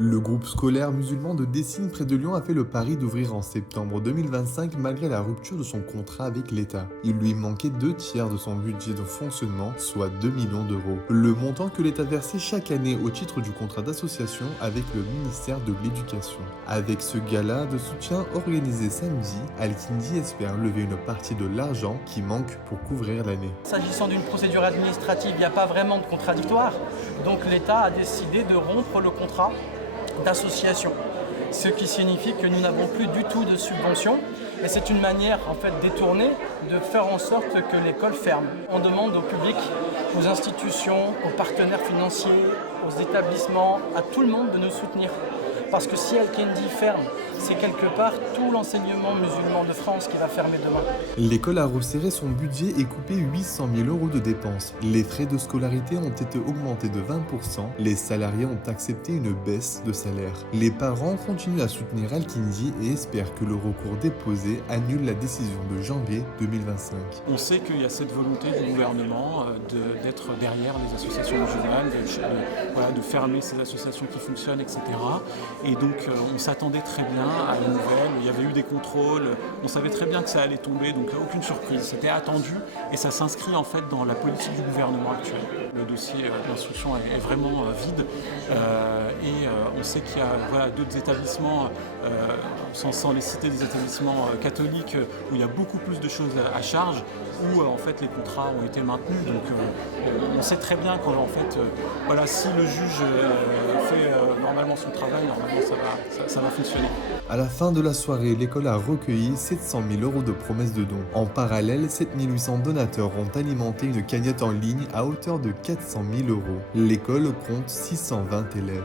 Le groupe scolaire musulman de Dessines près de Lyon a fait le pari d'ouvrir en septembre 2025 malgré la rupture de son contrat avec l'État. Il lui manquait 2/3 de son budget de fonctionnement, soit 2 millions d'euros. Le montant que l'État versait chaque année au titre du contrat d'association avec le ministère de l'Éducation. Avec ce gala de soutien organisé samedi, Al-Kindi espère lever une partie de l'argent qui manque pour couvrir l'année. S'agissant d'une procédure administrative, il n'y a pas vraiment de contradictoire. Donc l'État a décidé de rompre le contrat d'association. Ce qui signifie que nous n'avons plus du tout de subvention. Et c'est une manière en fait détournée de faire en sorte que l'école ferme. On demande au public, aux institutions, aux partenaires financiers, aux établissements, à tout le monde de nous soutenir. Parce que si Al-Kindi ferme, c'est quelque part tout l'enseignement musulman de France qui va fermer demain. L'école a resserré son budget et coupé 800 000 euros de dépenses. Les frais de scolarité ont été augmentés de 20%. Les salariés ont accepté une baisse de salaire. Les parents continuent à soutenir Al-Kindi et espèrent que le recours déposé annule la décision de janvier 2025. On sait qu'il y a cette volonté du gouvernement d'être derrière les associations musulmanes, de fermer ces associations qui fonctionnent, etc. Et donc on s'attendait très bien à la nouvelle, il y avait eu des contrôles, on savait très bien que ça allait tomber, donc aucune surprise, c'était attendu et ça s'inscrit en fait dans la politique du gouvernement actuel. Le dossier d'instruction est vraiment vide et on sait qu'il y a d'autres établissements, sans les citer, des établissements catholiques où il y a beaucoup plus de choses à charge, où en fait les contrats ont été maintenus, donc on sait très bien qu'en fait, si le juge fait normalement son travail, normalement ça va fonctionner. À la fin de la soirée, l'école a recueilli 700 000 euros de promesses de dons. En parallèle, 7 800 donateurs ont alimenté une cagnotte en ligne à hauteur de 400 000 euros. L'école compte 620 élèves.